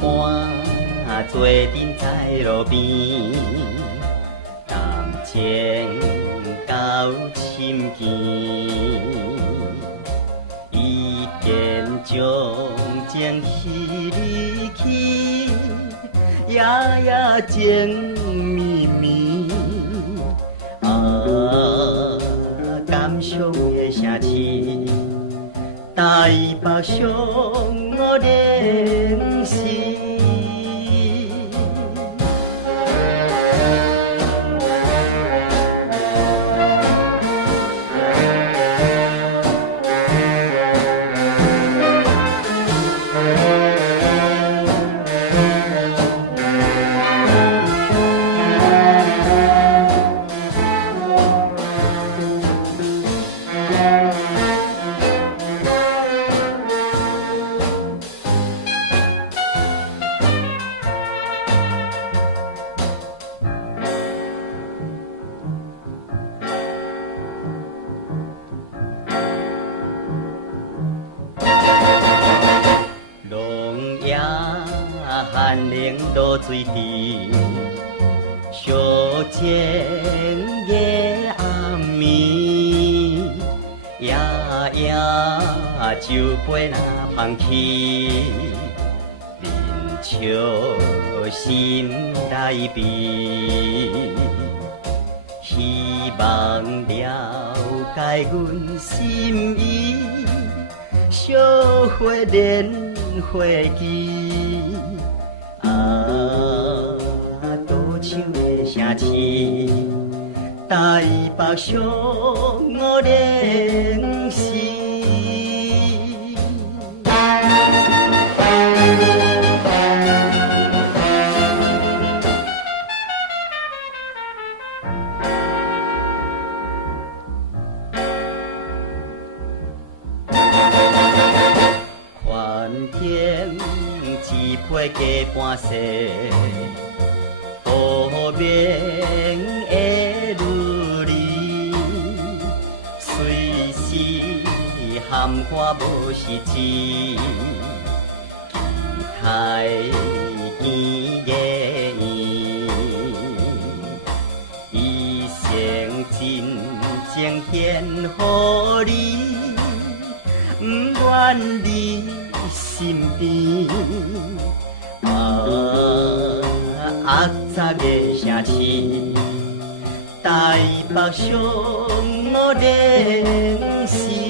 伴做阵在路边，谈情到深更，已见将情绪离去，夜夜情绵绵。感伤的城市，台北上我联系。寒冷落水池，小情夜暗暝，夜夜酒杯若放起，人笑心内悲。希望了解阮心意，小花莲花枝。多情的城市，台北上我联系。环境一批加半世。无眠的女儿，随时含我无实质，期待见月圆，一生真情献予你，不愿离身边。压榨的城市，台北上我联系。